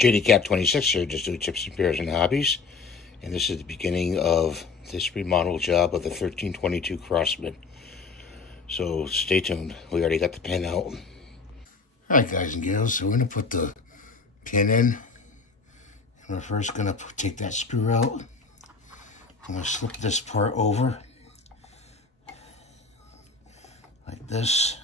JDCap26 here, just do tips, repairs, and hobbies. And this is the beginning of this remodel job of the 1322 Crosman. So stay tuned. We already got the pin out. Alright guys and gals, so we're going to put the pin in. And we're first going to take that screw out. I'm going to slip this part over. Like this.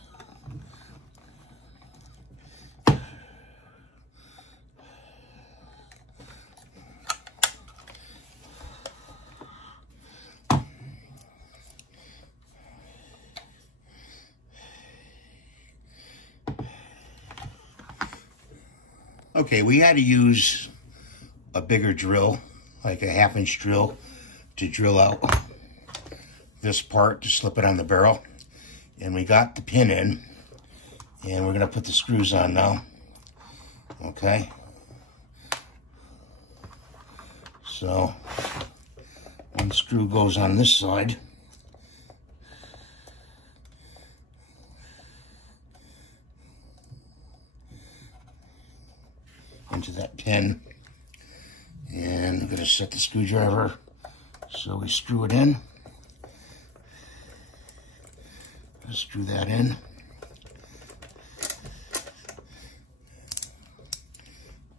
Okay, we had to use a bigger drill, like a 1/2-inch drill, to drill out this part to slip it on the barrel. And we got the pin in, and we're gonna put the screws on now. Okay. So, one screw goes on this side. Into that pin, and I'm going to set the screwdriver so we screw it in. Screw that in.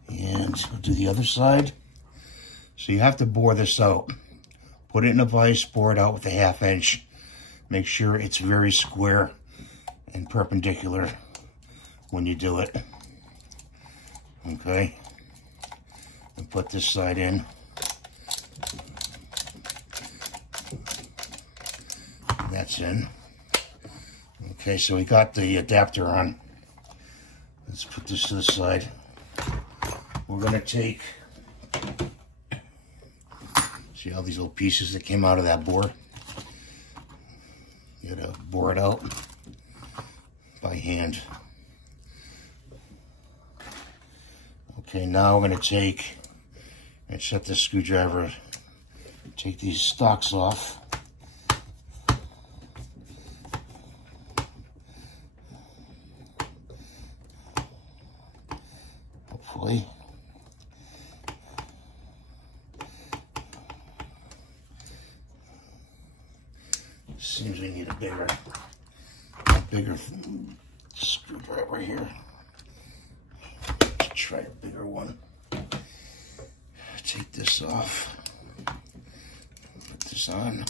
And we'll do the other side. So you have to bore this out. Put it in a vise, bore it out with a 1/2-inch. Make sure it's very square and perpendicular when you do it. Okay, and put this side in. That's in. Okay, so we got the adapter on. Let's put this to the side. We're gonna take, see all these little pieces that came out of that bore? You gotta bore it out by hand. Okay, now we're going to take and set this screwdriver, take these stocks off. Hopefully. Seems we need a bigger screwdriver here. Try a bigger one. Take this off. Put this on.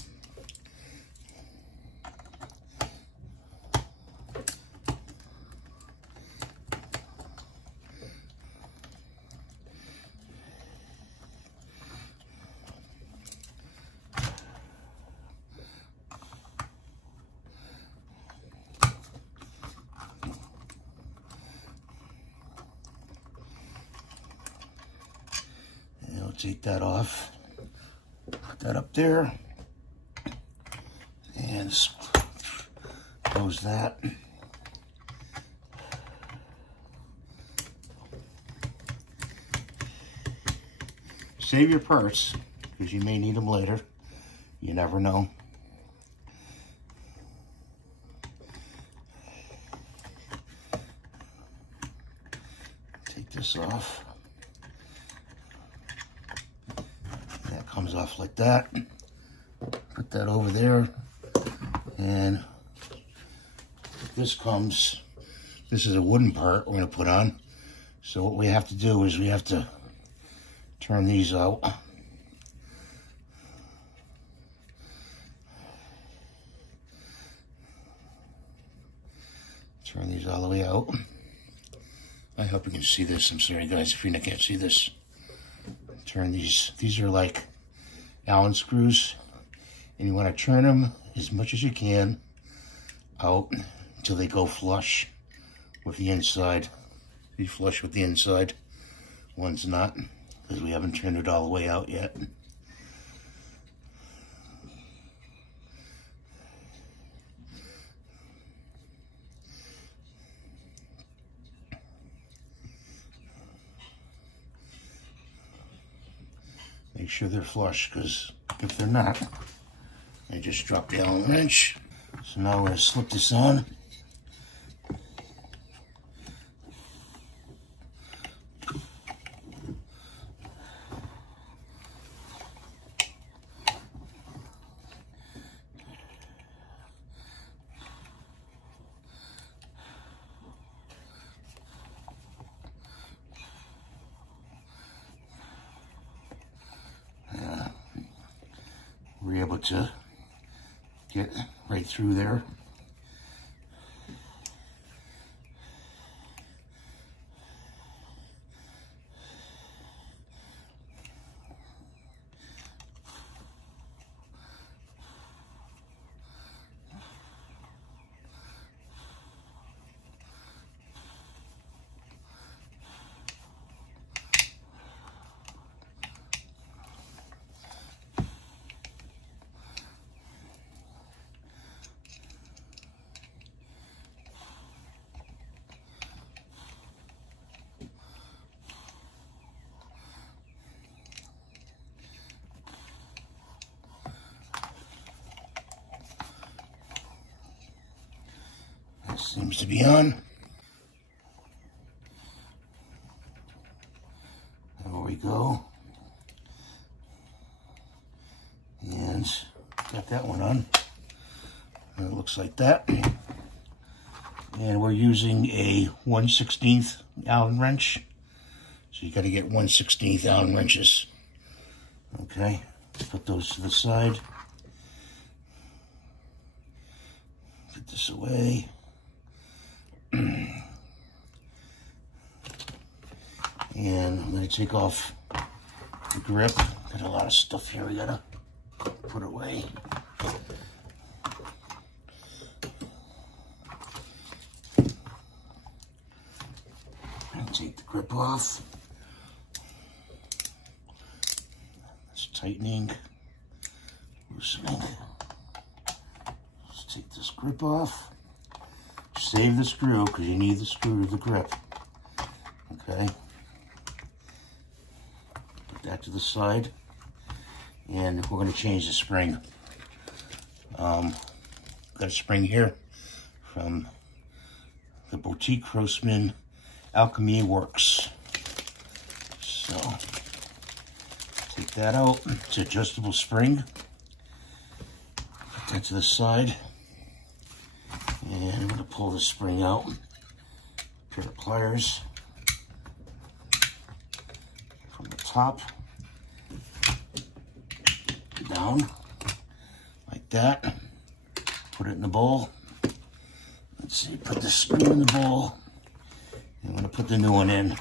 Take that off, put that up there, and close that. Save your parts, because you may need them later. You never know. Take this off. Comes off like that. Put that over there, and this is a wooden part we're going to put on. So what we have to do is we have to turn these out. Turn these all the way out. I hope you can see this. I'm sorry guys if you can't see this. Turn these are like Allen screws, and you want to turn them as much as you can out until they go flush with the inside. Be flush with the inside. One's not, because we haven't turned it all the way out yet. Make sure they're flush, because if they're not, they just drop the Allen wrench. So now we're going to slip this on. we're able to get right through there. Seems to be on. There we go. And got that one on. And it looks like that. And we're using a 1/16 Allen wrench. So you got to get 1/16 Allen wrenches. Okay, put those to the side. Put this away. And I'm going to take off the grip. Got a lot of stuff here we gotta put away. And take the grip off. It's tightening, loosening. Let's take this grip off. Save the screw because you need the screw to the grip. Okay. Put that to the side. And we're going to change the spring. Got a spring here from the boutique Crosman Alchemy Works. So take that out. It's an adjustable spring. Put that to the side. And I'm going to pull the spring out. A pair of pliers from the top down like that. Put it in the bowl. Let's see, put the screw in the bowl. I'm going to put the new one in.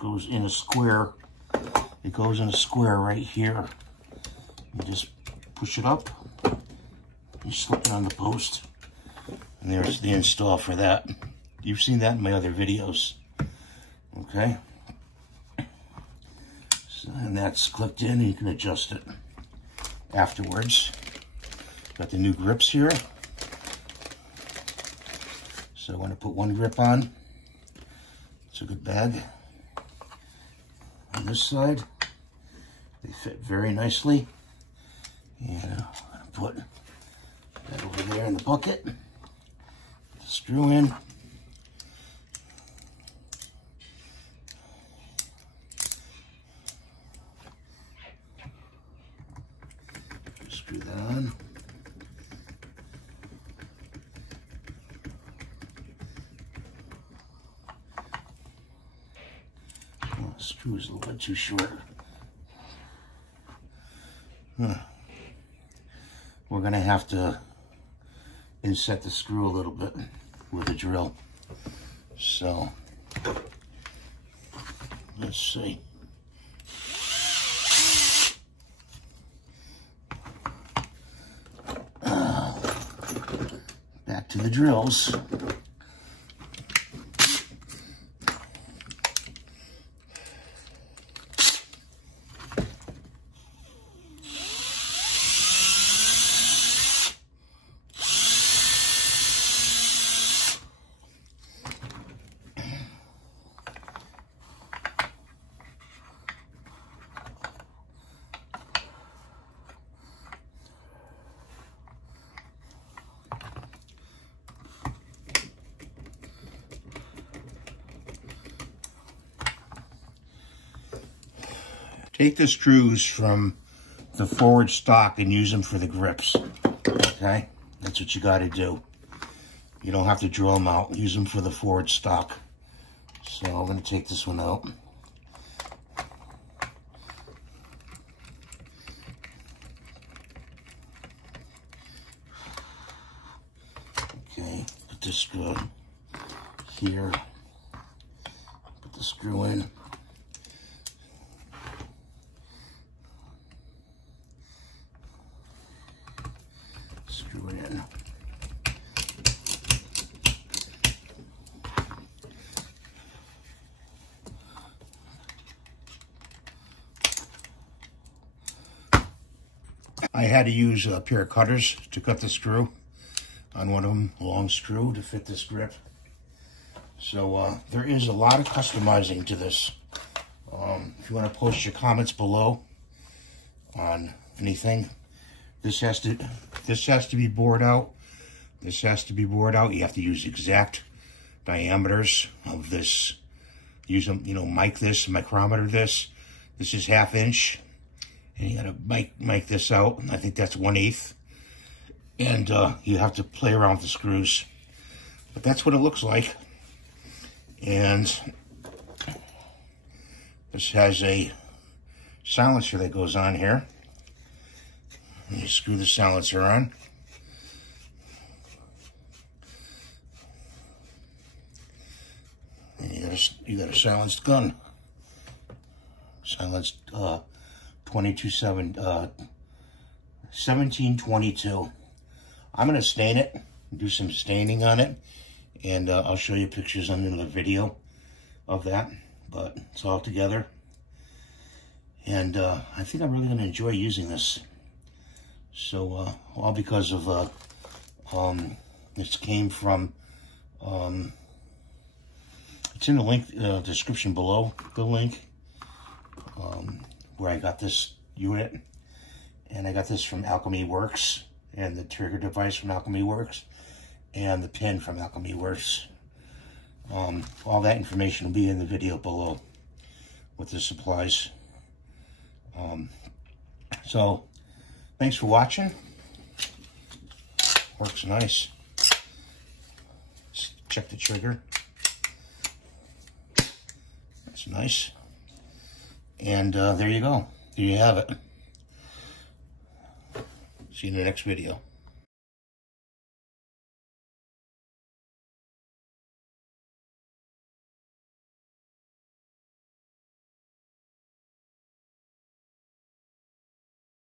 Goes in a square. It goes in a square right here. You just push it up. You slip it on the post. And there's the install for that. You've seen that in my other videos. Okay. So, and that's clicked in, and you can adjust it afterwards. Got the new grips here. So I'm going to put one grip on. It's a good bag. On this side, they fit very nicely. And I'll put that over there in the bucket. Put the screw in. Screw that on. Oh, the screw is a little bit too short. We're going to have to inset the screw a little bit with a drill. So, let's see. Back to the drills. Take the screws from the forward stock and use them for the grips, okay? That's what you got to do. You don't have to drill them out. Use them for the forward stock, So I'm going to take this one out. Okay, put this screw here. Put the screw in. Screw it in. I had to use a pair of cutters to cut the screw on one of them, a long screw to fit this grip. So there is a lot of customizing to this. If you want to post your comments below on anything, this has to be bored out. This has to be bored out. You have to use exact diameters of this. Use them, mic this, micrometer this. This is 1/2 inch. And you gotta mic this out. I think that's 1/8. And you have to play around with the screws. But that's what it looks like. And this has a silencer that goes on here. And you screw the silencer on. And you got a silenced gun. Silenced 1722. I'm going to stain it, do some staining on it, and I'll show you pictures on another video of that, but it's all together. And I think I'm really going to enjoy using this. So, all because of, this came from, it's in the link, description below, the link, where I got this unit. And I got this from Alchemy Works, and the trigger device from Alchemy Works, and the pin from Alchemy Works. All that information will be in the video below with the supplies. So, thanks for watching. Works nice. Let's check the trigger. That's nice. And there you go. There you have it. See you in the next video.